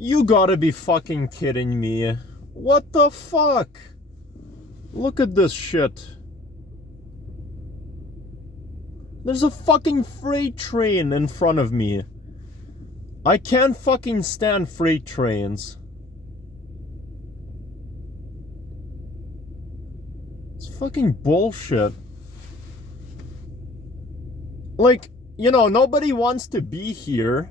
You gotta be fucking kidding me. What the fuck? Look at this shit. There's a fucking freight train in front of me. I can't fucking stand freight trains. It's fucking bullshit. Like, you know, nobody wants to be here.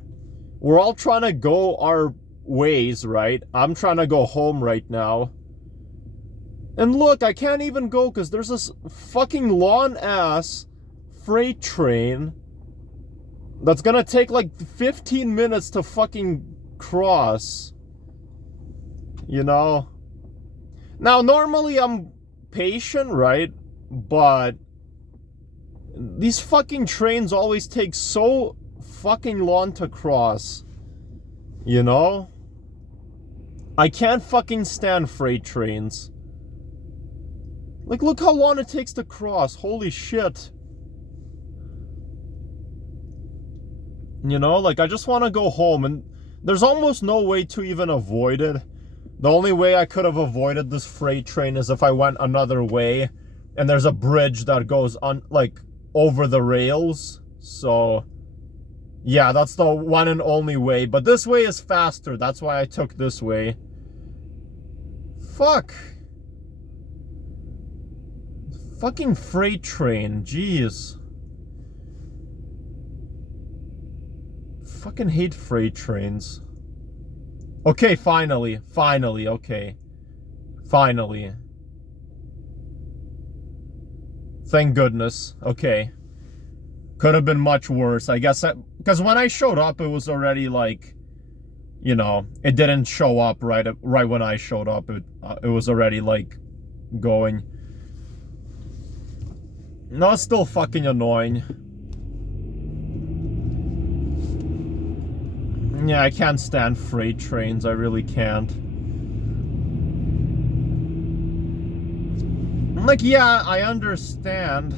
We're all trying to go our ways, right? I'm trying to go home right now. And look, I can't even go because there's this fucking long-ass freight train that's gonna take like 15 minutes to fucking cross. You know? Now, normally I'm patient, right? But these fucking trains always take so fucking long to cross. You know? I can't fucking stand freight trains. Like, look how long it takes to cross. Holy shit. You know, like, I just want to go home, and there's almost no way to even avoid it. The only way I could have avoided this freight train is if I went another way, and there's a bridge that goes on, like, over the rails. So, yeah, that's the one and only way. But this way is faster. That's why I took this way. Fuck. Fucking freight train. Jeez. Fucking hate freight trains. Okay, finally. Finally, okay. Finally. Thank goodness. Okay. Could have been much worse. I guess because when I showed up, it was already like, you know, it didn't show up right when I showed up. It was already like going. No, it's still fucking annoying. Yeah, I can't stand freight trains. I really can't. Like, yeah, I understand.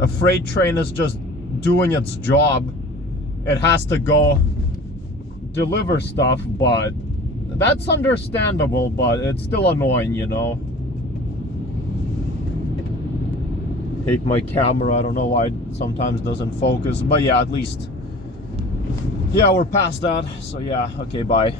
A freight train is just doing its job. It has to go deliver stuff, but that's understandable, but it's still annoying, you know? Hate my camera. I don't know why it sometimes doesn't focus, but yeah, at least. Yeah, we're past that. So yeah, okay, bye.